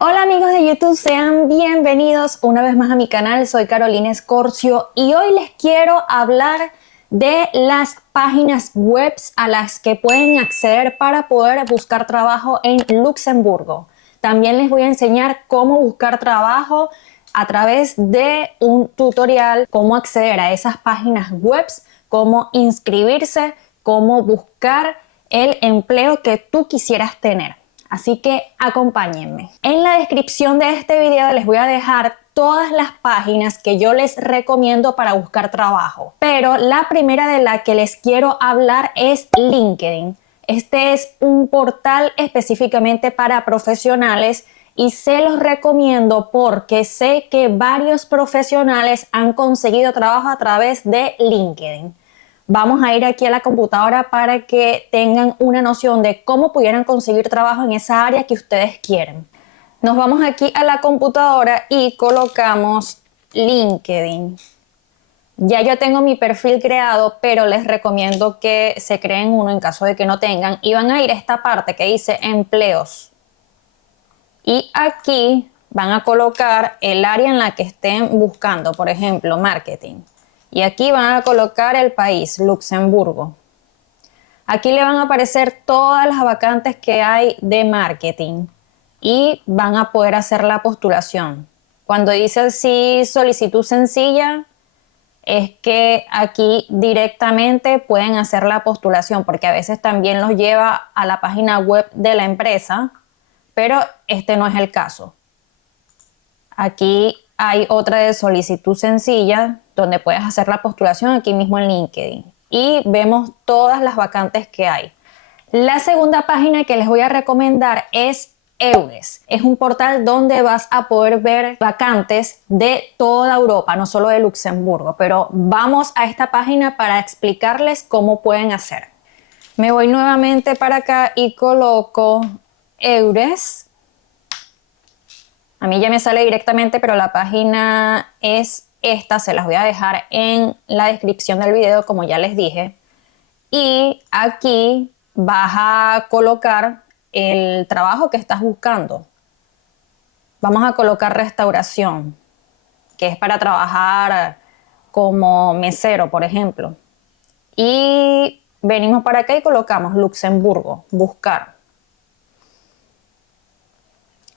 Hola amigos de YouTube, sean bienvenidos una vez más a mi canal. Soy Carolina Escorcio y hoy les quiero hablar de las páginas web a las que pueden acceder para poder buscar trabajo en Luxemburgo. También les voy a enseñar cómo buscar trabajo a través de un tutorial, cómo acceder a esas páginas web, cómo inscribirse, cómo buscar el empleo que tú quisieras tener. Así que acompáñenme. En la descripción de este video les voy a dejar todas las páginas que yo les recomiendo para buscar trabajo. Pero la primera de la que les quiero hablar es LinkedIn. Este es un portal específicamente para profesionales y se los recomiendo porque sé que varios profesionales han conseguido trabajo a través de LinkedIn. Vamos a ir aquí a la computadora para que tengan una noción de cómo pudieran conseguir trabajo en esa área que ustedes quieren. Nos vamos aquí a la computadora y colocamos LinkedIn. Ya yo tengo mi perfil creado, pero les recomiendo que se creen uno en caso de que no tengan. Y van a ir a esta parte que dice empleos. Y aquí van a colocar el área en la que estén buscando, por ejemplo, marketing. Y aquí van a colocar el país, Luxemburgo. Aquí le van a aparecer todas las vacantes que hay de marketing y van a poder hacer la postulación. Cuando dice así solicitud sencilla, es que aquí directamente pueden hacer la postulación, porque a veces también los lleva a la página web de la empresa, pero este no es el caso. Aquí hay otra de solicitud sencilla donde puedes hacer la postulación aquí mismo en LinkedIn y vemos todas las vacantes que hay. La segunda página que les voy a recomendar es Eures. Es un portal donde vas a poder ver vacantes de toda Europa, no solo de Luxemburgo, pero vamos a esta página para explicarles cómo pueden hacer. Me voy nuevamente para acá y coloco Eures. A mí ya me sale directamente, pero la página es esta. Se las voy a dejar en la descripción del video, como ya les dije. Y aquí vas a colocar el trabajo que estás buscando. Vamos a colocar restauración, que es para trabajar como mesero, por ejemplo. Y venimos para acá y colocamos Luxemburgo, buscar.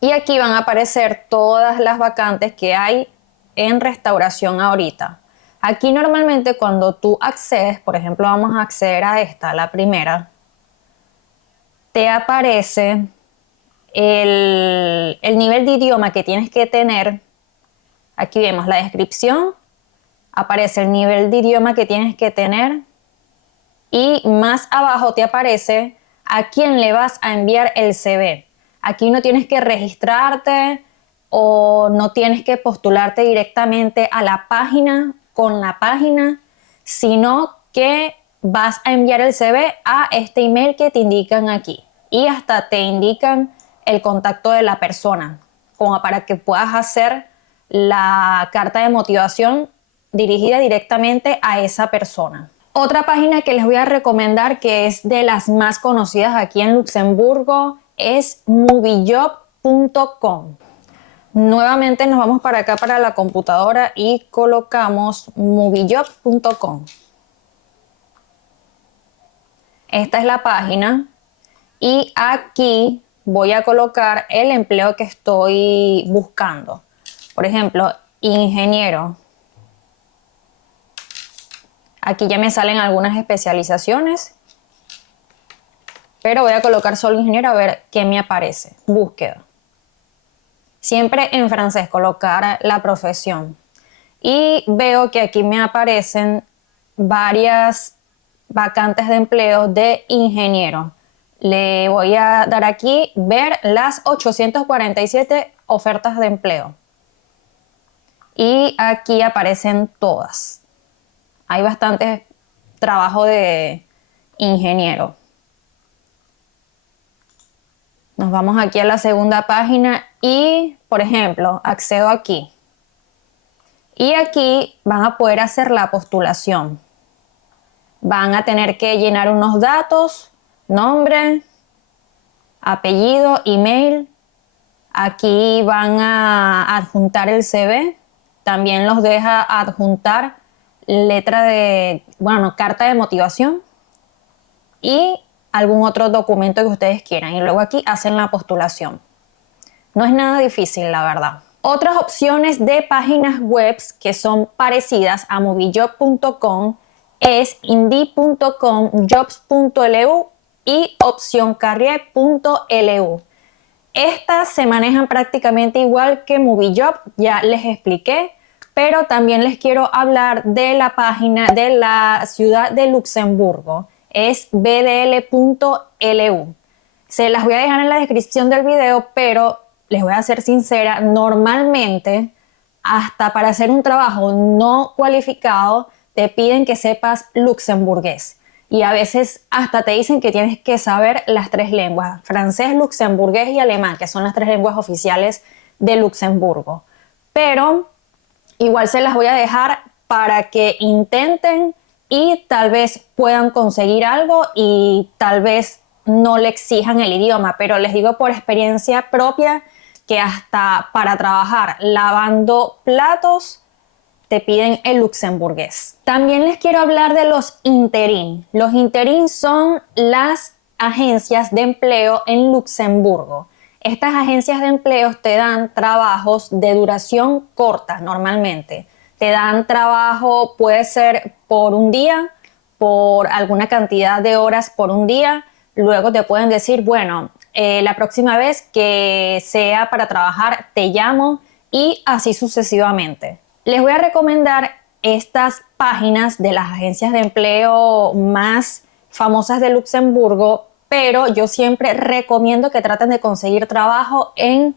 Y aquí van a aparecer todas las vacantes que hay en restauración ahorita. Aquí normalmente cuando tú accedes, por ejemplo, vamos a acceder a esta, la primera, te aparece el nivel de idioma que tienes que tener. Aquí vemos la descripción, aparece el nivel de idioma que tienes que tener y más abajo te aparece a quién le vas a enviar el CV. Aquí no tienes que registrarte o no tienes que postularte directamente a la página con la página, sino que vas a enviar el CV a este email que te indican aquí y hasta te indican el contacto de la persona, como para que puedas hacer la carta de motivación dirigida directamente a esa persona. Otra página que les voy a recomendar, que es de las más conocidas aquí en Luxemburgo, es moviejob.com. Nuevamente nos vamos para acá para la computadora y colocamos moviejob.com. Esta es la página y aquí voy a colocar el empleo que estoy buscando. Por ejemplo, ingeniero. Aquí ya me salen algunas especializaciones, pero voy a colocar solo ingeniero a ver qué me aparece. Búsqueda. Siempre en francés colocar la profesión. Y veo que aquí me aparecen varias vacantes de empleo de ingeniero. Le voy a dar aquí ver las 847 ofertas de empleo. Y aquí aparecen todas. Hay bastante trabajo de ingeniero. Nos vamos aquí a la segunda página y, por ejemplo, accedo aquí. Y aquí van a poder hacer la postulación. Van a tener que llenar unos datos, nombre, apellido, email. Aquí van a adjuntar el CV, también los deja adjuntar carta de motivación y algún otro documento que ustedes quieran. Y luego aquí hacen la postulación. No es nada difícil, la verdad. Otras opciones de páginas web que son parecidas a moviejob.com es indeed.com, jobs.lu y opcioncarrier.lu. Estas se manejan prácticamente igual que Moviejob, ya les expliqué, pero también les quiero hablar de la página de la ciudad de Luxemburgo, es bdl.lu. Se las voy a dejar en la descripción del video, pero les voy a ser sincera, normalmente hasta para hacer un trabajo no cualificado te piden que sepas luxemburgués. Y a veces hasta te dicen que tienes que saber las 3 lenguas, francés, luxemburgués y alemán, que son las 3 lenguas oficiales de Luxemburgo. Pero igual se las voy a dejar para que intenten y tal vez puedan conseguir algo y tal vez no le exijan el idioma, pero les digo por experiencia propia que hasta para trabajar lavando platos te piden el luxemburgués. También les quiero hablar de los interín. Los interín son las agencias de empleo en Luxemburgo. Estas agencias de empleo te dan trabajos de duración corta normalmente. Te dan trabajo, puede ser por un día, por alguna cantidad de horas por un día. Luego te pueden decir, bueno, la próxima vez que sea para trabajar te llamo y así sucesivamente. Les voy a recomendar estas páginas de las agencias de empleo más famosas de Luxemburgo, pero yo siempre recomiendo que traten de conseguir trabajo en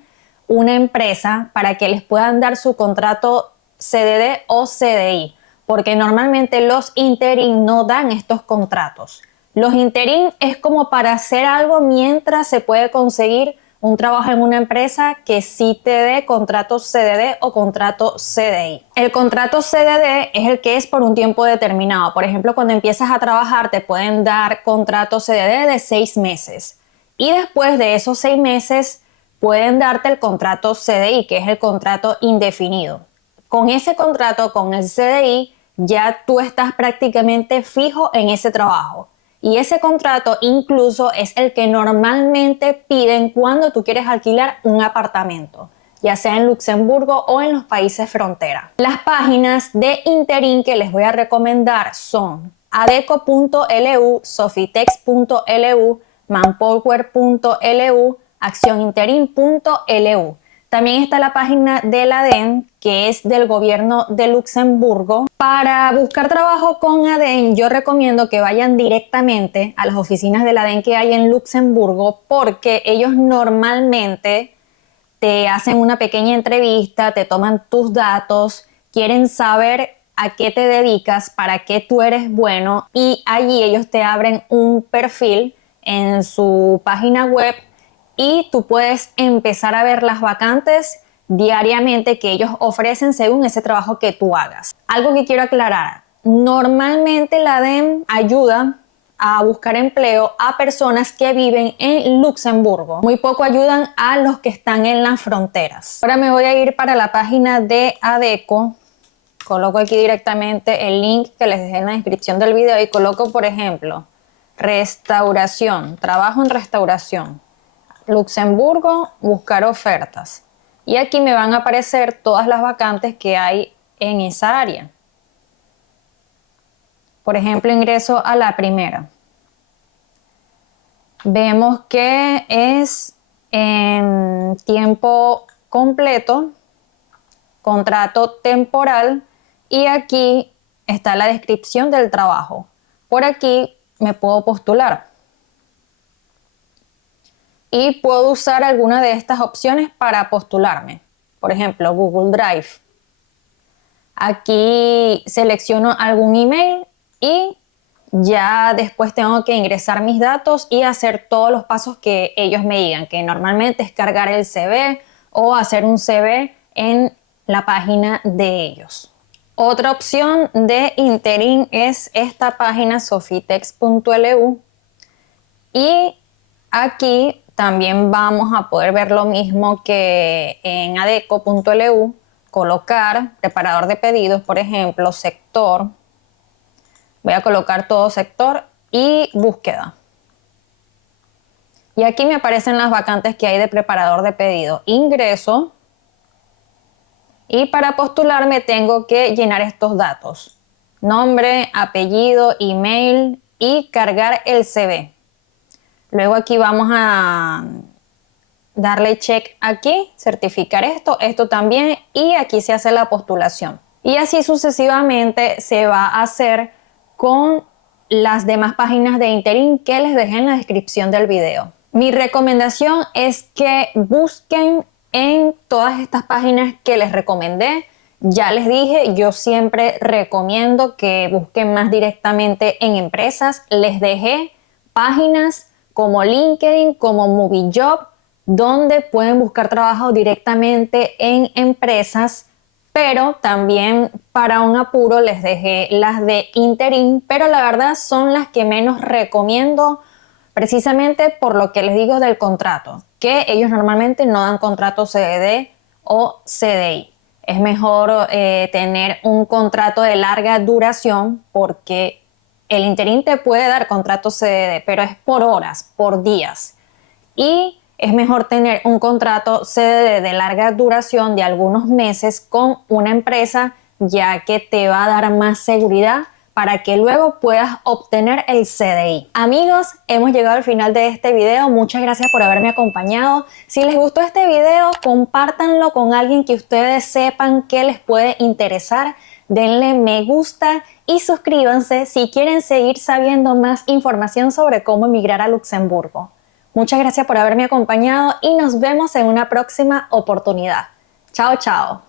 una empresa para que les puedan dar su contrato CDD o CDI, porque normalmente los interim no dan estos contratos. Los interim es como para hacer algo mientras se puede conseguir un trabajo en una empresa que sí te dé contrato CDD o contrato CDI. El contrato CDD es el que es por un tiempo determinado. Por ejemplo, cuando empiezas a trabajar te pueden dar contrato CDD de 6 meses y después de esos 6 meses pueden darte el contrato CDI, que es el contrato indefinido. Con ese contrato, con el CDI, ya tú estás prácticamente fijo en ese trabajo. Y ese contrato incluso es el que normalmente piden cuando tú quieres alquilar un apartamento, ya sea en Luxemburgo o en los países frontera. Las páginas de interim que les voy a recomendar son adeco.lu, sofitex.lu, manpower.lu, accioninterim.lu. También está la página de la ADEN, que es del gobierno de Luxemburgo. Para buscar trabajo con ADEN, yo recomiendo que vayan directamente a las oficinas de la ADEN que hay en Luxemburgo, porque ellos normalmente te hacen una pequeña entrevista, te toman tus datos, quieren saber a qué te dedicas, para qué tú eres bueno, y allí ellos te abren un perfil en su página web y tú puedes empezar a ver las vacantes diariamente que ellos ofrecen según ese trabajo que tú hagas. Algo que quiero aclarar, normalmente la ADEM ayuda a buscar empleo a personas que viven en Luxemburgo. Muy poco ayudan a los que están en las fronteras. Ahora me voy a ir para la página de Adeco. Coloco aquí directamente el link que les dejé en la descripción del video y coloco, por ejemplo, restauración, trabajo en restauración. Luxemburgo, buscar ofertas. Y aquí me van a aparecer todas las vacantes que hay en esa área. Por ejemplo, ingreso a la primera. Vemos que es en tiempo completo, contrato temporal, y aquí está la descripción del trabajo. Por aquí me puedo postular. Y puedo usar alguna de estas opciones para postularme. Por ejemplo, Google Drive. Aquí selecciono algún email y ya después tengo que ingresar mis datos y hacer todos los pasos que ellos me digan, que normalmente es cargar el CV o hacer un CV en la página de ellos. Otra opción de interim es esta página sofitex.lu y aquí También vamos a poder ver lo mismo que en adeco.lu, colocar preparador de pedidos, por ejemplo, sector. Voy a colocar todo sector y búsqueda. Y aquí me aparecen las vacantes que hay de preparador de pedido. Ingreso. Y para postularme tengo que llenar estos datos. Nombre, apellido, email y cargar el CV. Luego aquí vamos a darle check aquí, certificar esto, esto también, y aquí se hace la postulación. Y así sucesivamente se va a hacer con las demás páginas de Interim que les dejé en la descripción del video. Mi recomendación es que busquen en todas estas páginas que les recomendé. Ya les dije, yo siempre recomiendo que busquen más directamente en empresas. Les dejé páginas como LinkedIn, como MovieJob, donde pueden buscar trabajo directamente en empresas, pero también para un apuro les dejé las de Interim, pero la verdad son las que menos recomiendo, precisamente por lo que les digo del contrato, que ellos normalmente no dan contrato CDD o CDI. Es mejor tener un contrato de larga duración, porque el Interim te puede dar contrato CDD, pero es por horas, por días. Y es mejor tener un contrato CDD de larga duración de algunos meses con una empresa, ya que te va a dar más seguridad para que luego puedas obtener el CDI. Amigos, hemos llegado al final de este video. Muchas gracias por haberme acompañado. Si les gustó este video, compártanlo con alguien que ustedes sepan que les puede interesar. Denle me gusta y suscríbanse si quieren seguir sabiendo más información sobre cómo emigrar a Luxemburgo. Muchas gracias por haberme acompañado y nos vemos en una próxima oportunidad. Chao, chao.